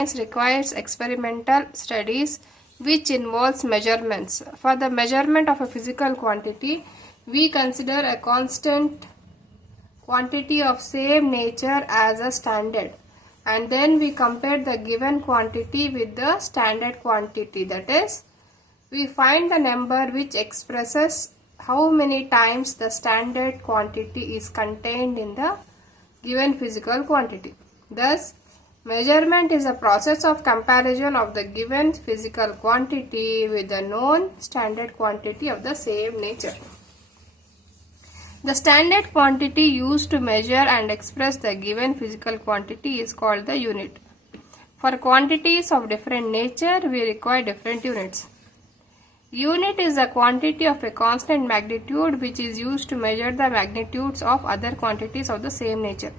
requires experimental studies which involves measurements. For the measurement of a physical quantity, we consider a constant quantity of same nature as a standard, and then we compare the given quantity with the standard quantity. That is, we find the number which expresses how many times the standard quantity is contained in the given physical quantity. Thus, measurement is a process of comparison of the given physical quantity with the known standard quantity of the same nature. The standard quantity used to measure and express the given physical quantity is called the unit. For quantities of different nature, we require different units. Unit is a quantity of a constant magnitude which is used to measure the magnitudes of other quantities of the same nature.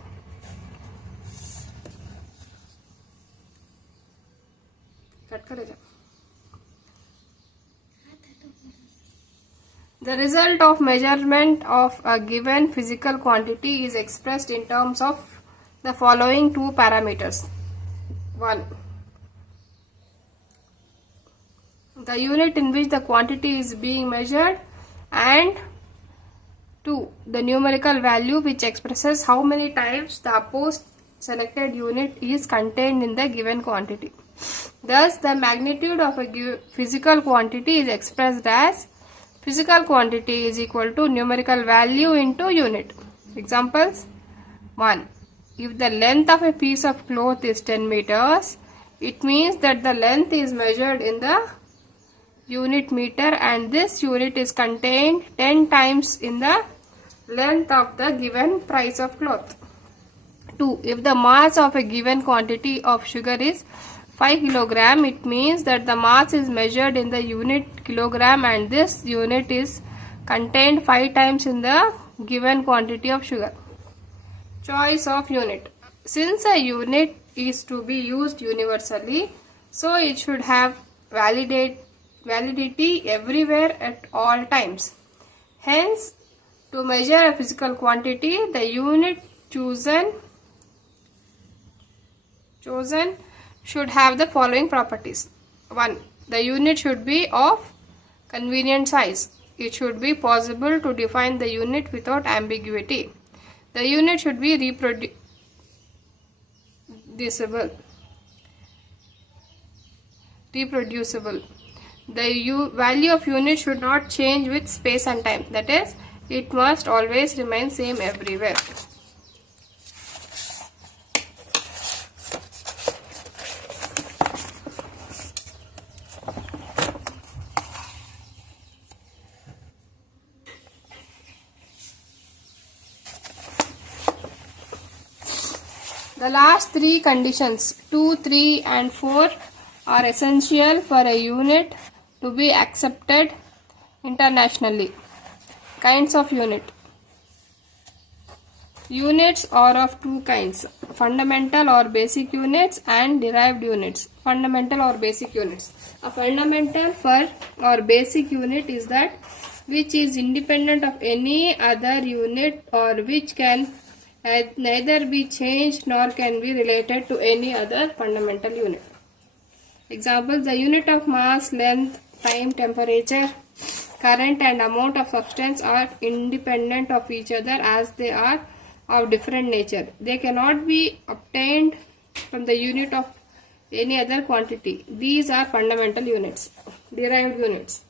The result of measurement of a given physical quantity is expressed in terms of the following two parameters. 1. The unit in which the quantity is being measured, and 2. The numerical value which expresses how many times the opposed selected unit is contained in the given quantity. Thus, the magnitude of a physical quantity is expressed as physical quantity is equal to numerical value into unit. Examples: 1. If the length of a piece of cloth is 10 meters, it means that the length is measured in the unit meter, and this unit is contained 10 times in the length of the given price of cloth. 2. If the mass of a given quantity of sugar is 5 kg, it means that the mass is measured in the unit kilogram, and this unit is contained 5 times in the given quantity of sugar. Choice of unit. Since a unit is to be used universally, so it should have validity everywhere at all times. Hence, to measure a physical quantity, the unit chosen should have the following properties. 1. The unit should be of convenient size. It should be possible to define the unit without ambiguity. The unit should be reproducible. The value of unit should not change with space and time. That is, it must always remain same everywhere. The last three conditions, 2, 3 and 4, are essential for a unit to be accepted internationally. Kinds of unit. Units are of two kinds: fundamental or basic units and derived units. Fundamental or basic units. A fundamental or basic unit is that which is independent of any other unit, or which can neither be changed nor can be related to any other fundamental unit. Examples: the unit of mass, length, time, temperature, current and amount of substance are independent of each other as they are of different nature. They cannot be obtained from the unit of any other quantity. These are fundamental units. Derived units.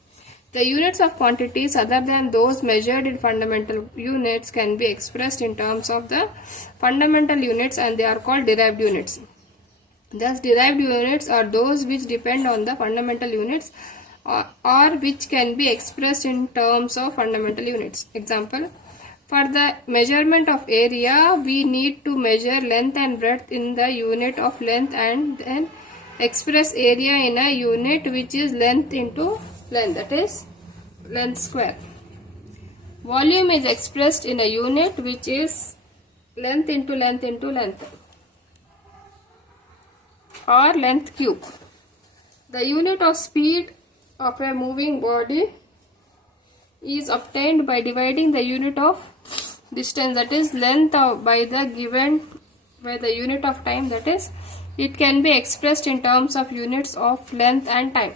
The units of quantities other than those measured in fundamental units can be expressed in terms of the fundamental units, and they are called derived units. Thus, derived units are those which depend on the fundamental units or which can be expressed in terms of fundamental units. Example: for the measurement of area, we need to measure length and breadth in the unit of length, and then express area in a unit which is length into length, that is length square. Volume is expressed in a unit which is length into length into length, or length cube. The unit of speed of a moving body is obtained by dividing the unit of distance, that is length, by the unit of time, that is It can be expressed in terms of units of length and time.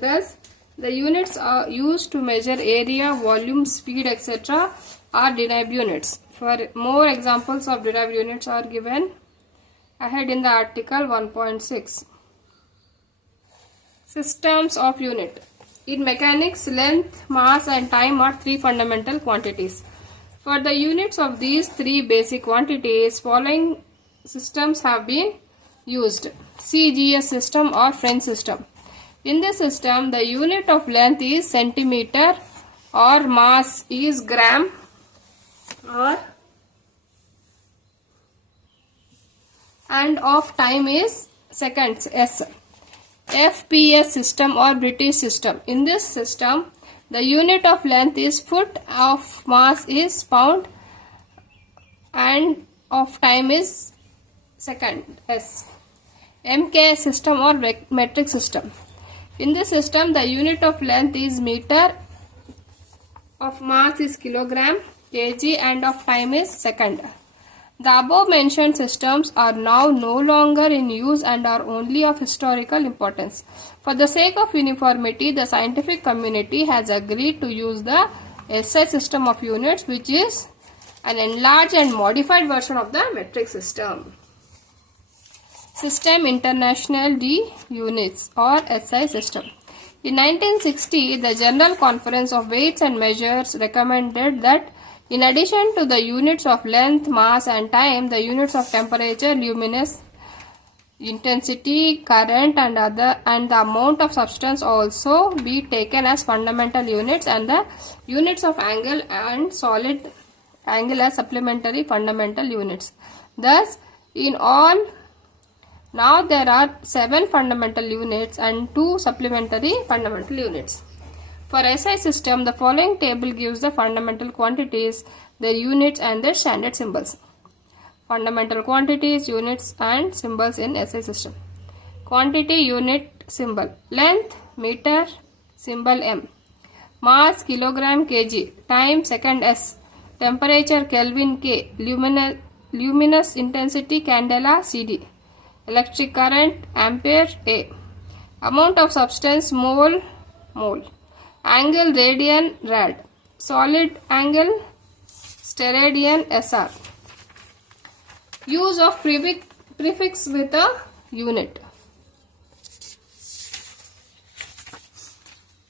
Thus, the units are used to measure area, volume, speed, etc. are derived units. For more examples of derived units are given ahead in the article 1.6. Systems of unit. In mechanics, length, mass and time are three fundamental quantities. For the units of these three basic quantities, following systems have been used. CGS system or French system. In this system, the unit of length is centimeter or mass is gram and of time is seconds S. FPS system or British system. In this system, the unit of length is foot, of mass is pound and of time is second S. MK system or metric system. In this system, the unit of length is meter, of mass is kilogram, kg and of time is second. The above mentioned systems are now no longer in use and are only of historical importance. For the sake of uniformity, the scientific community has agreed to use the SI system of units, which is an enlarged and modified version of the metric system. System International de Units or SI system. In 1960, the General Conference of Weights and Measures recommended that in addition to the units of length, mass and time, the units of temperature, luminous intensity, current and the amount of substance also be taken as fundamental units, and the units of angle and solid angle as supplementary fundamental units. Thus, in all, now there are 7 fundamental units and 2 supplementary fundamental units. For SI system, the following table gives the fundamental quantities, their units and their standard symbols. Fundamental quantities, units and symbols in SI system. Quantity, unit, symbol. Length, meter, symbol M. Mass, kilogram, kg. Time, second S. Temperature, Kelvin, K. Luminous intensity, candela, CD. Electric current, ampere, A. Amount of substance, mole, mole. Angle, radian, rad. Solid angle, steradian, SR. Use of prefix with a unit.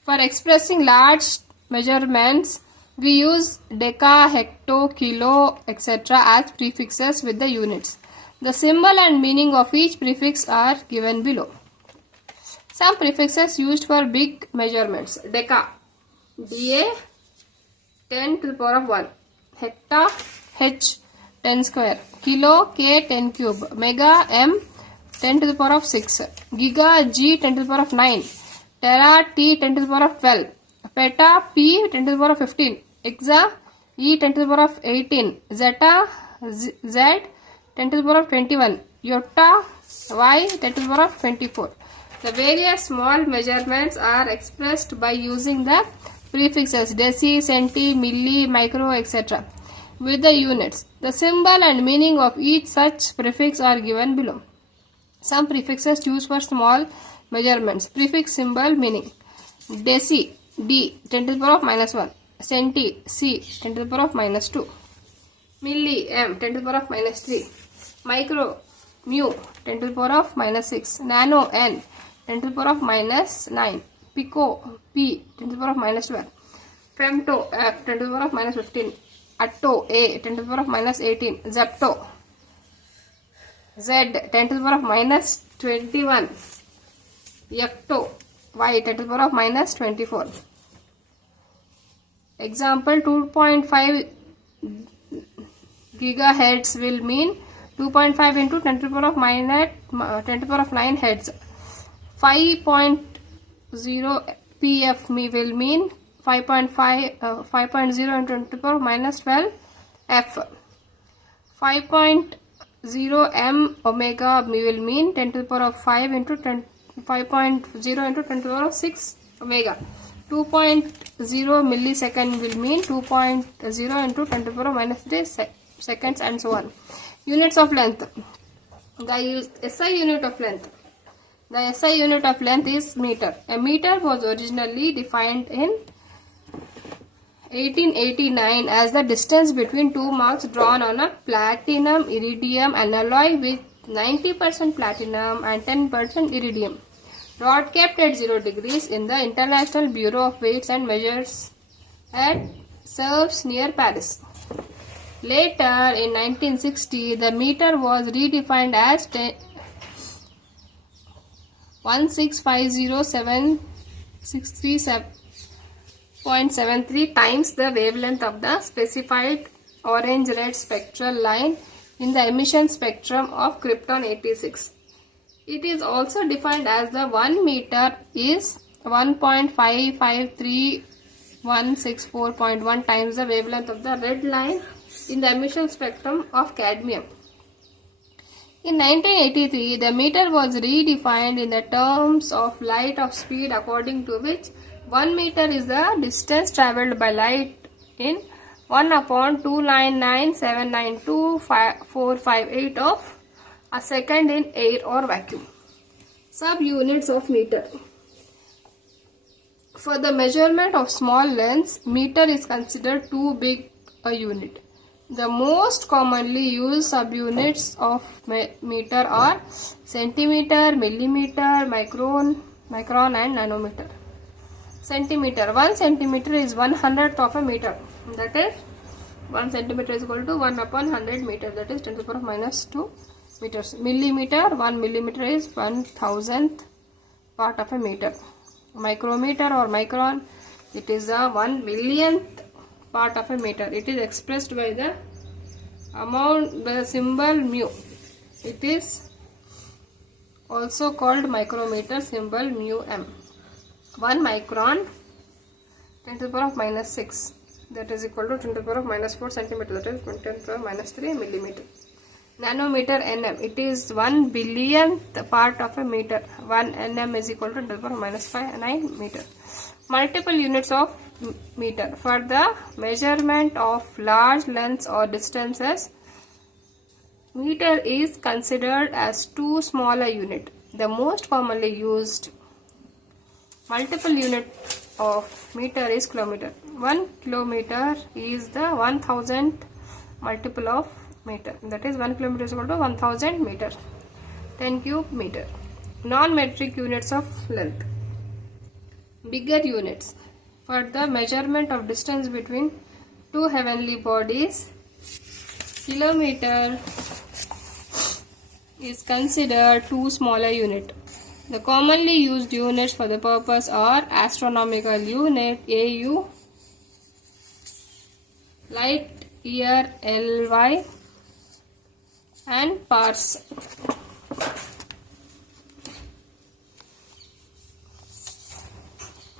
For expressing large measurements, we use deca, hecto, kilo, etc. as prefixes with the units. The symbol and meaning of each prefix are given below. Some prefixes used for big measurements. Deca, Da, 10 to the power of 1. Hecta, H, 10 square. Kilo, K, 10 cube. Mega, M, 10 to the power of 6. Giga, G, 10 to the power of 9. Tera, T, 10 to the power of 12. Peta, P, 10 to the power of 15. Exa, E, 10 to the power of 18. Zeta, Z, 10 to the power of 21. Iota, Y, 10 to the power of 24. The various small measurements are expressed by using the prefixes deci, centi, milli, micro, etc. with the units. The symbol and meaning of each such prefix are given below. Some prefixes used for small measurements. Prefix, symbol, meaning. Deci, D, 10 to the power of minus 1. Centi, C, 10 to the power of minus 2. Milli, M, 10 to the power of minus 3. Micro, mu, 10 to the power of minus 6. Nano, N, 10 to the power of minus 9. Pico, P, 10 to the power of minus 12. Femto, F, 10 to the power of minus 15. Atto, A, 10 to the power of minus 18. Zepto, Z, 10 to the power of minus 21. Yecto, Y, 10 to the power of minus 24. Example, 2.5 gigahertz will mean 2.5 into 10 to the power of minus 10 to the power of 9 hertz. 5.0 pf will mean 5.0 into 10 to the power of minus 12 f. 5.0 m omega will mean 10 to the power of 5 into 10, 5.0 into 10 to the power of 6 omega. 2.0 millisecond will mean 2.0 into 10 to the power of minus 3 seconds, and so on. Units of length. The SI unit of length. The SI unit of length is meter. A meter was originally defined in 1889 as the distance between two marks drawn on a platinum iridium alloy with 90% platinum and 10% iridium. Rod kept at 0 degrees in the International Bureau of Weights and Measures at Sèvres near Paris. Later, in 1960, the meter was redefined as 1650763.73 times the wavelength of the specified orange-red spectral line in the emission spectrum of krypton 86. It is also defined as the 1 meter is 1.553164.1 times the wavelength of the red line in the emission spectrum of cadmium. In 1983, the meter was redefined in the terms of light of speed, according to which 1 meter is the distance travelled by light in 1/2997992.458 of a second in air or vacuum. Sub-units of meter. For the measurement of small lengths, meter is considered too big a unit. The most commonly used subunits of meter are centimeter, millimeter, micron and nanometer. Centimeter. 1 centimeter is 1/100th of a meter. That is 1 centimeter is equal to 1/100 meters. That is 10 to the power of -2 meters. Millimeter. 1 millimeter is 1,000th part of a meter. Micrometer or micron, it is a 1 millionth part of a meter. It is expressed by the amount, the symbol mu. It is also called micrometer, symbol mu m. 1 micron 10 to the power of -6, that is equal to 10 to the power of -4 centimeter, that is 10 to the power of -3 millimeter. Nanometer nm, it is 1 billionth part of a meter. 1 nm is equal to 10 to the power of -9 meter. Multiple units of meter. For the measurement of large lengths or distances, meter is considered as too small a unit. The most commonly used multiple unit of meter is kilometer. 1 kilometer is the 1000th multiple of meter. That is 1 kilometer is equal to 1000 meter. 10 cube meter. Non-metric units of length. Bigger units. For the measurement of distance between two heavenly bodies, kilometer is considered too small a unit. The commonly used units for the purpose are astronomical unit AU, light year LY, and parsec.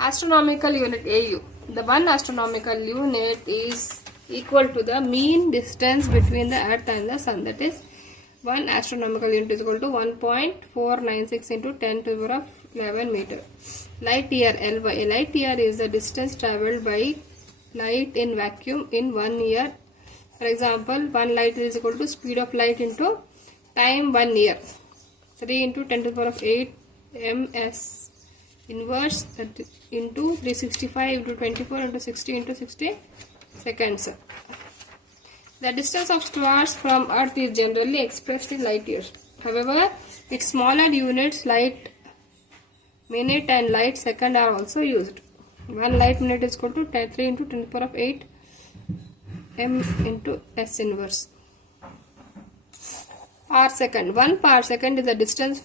Astronomical unit AU. The one astronomical unit is equal to the mean distance between the earth and the sun. That is, 1 astronomical unit is equal to 1.496 into 10 to the power of 11 meter. Light year LY. A light year is the distance travelled by light in vacuum in 1 year. For example, 1 light year is equal to speed of light into time 1 year. 3 into 10 to the power of 8 ms inverse into 365 into 24 into 60 into 60 seconds. The distance of stars from earth is generally expressed in light years. However, its smaller units, light minute and light second, are also used. 1 light minute is equal to 3 into 10 to the power of 8 m into s inverse. Parsecond. 1 parsecond is the distance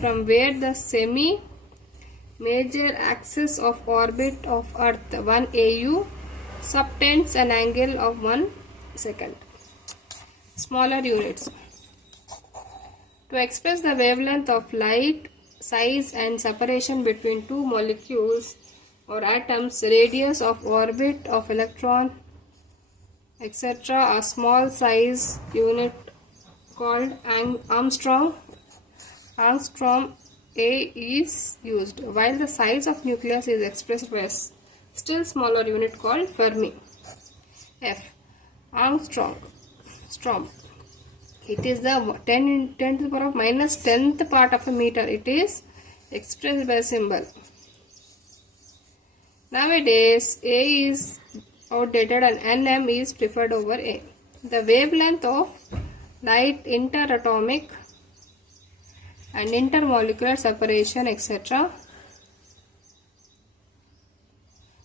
from where the semi-major axis of orbit of Earth 1 AU subtends an angle of 1 second. Smaller units. To express the wavelength of light, size and separation between two molecules or atoms, radius of orbit of electron, etc., a small size unit called Armstrong A is used, while the size of nucleus is expressed by a still smaller unit called Fermi. F. Armstrong. It is the 10 to the power of minus 10th part of a meter. It is expressed by symbol. Nowadays, A is outdated and Nm is preferred over A. The wavelength of light, interatomic and intermolecular separation, etc.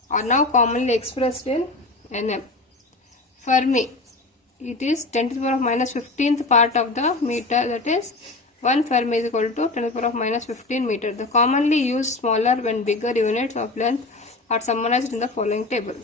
are now commonly expressed in Nm. Fermi, it is 10 to the power of minus 15th part of the meter, that is 1 Fermi is equal to 10 to the power of minus 15 meter. The commonly used smaller and bigger units of length are summarized in the following table.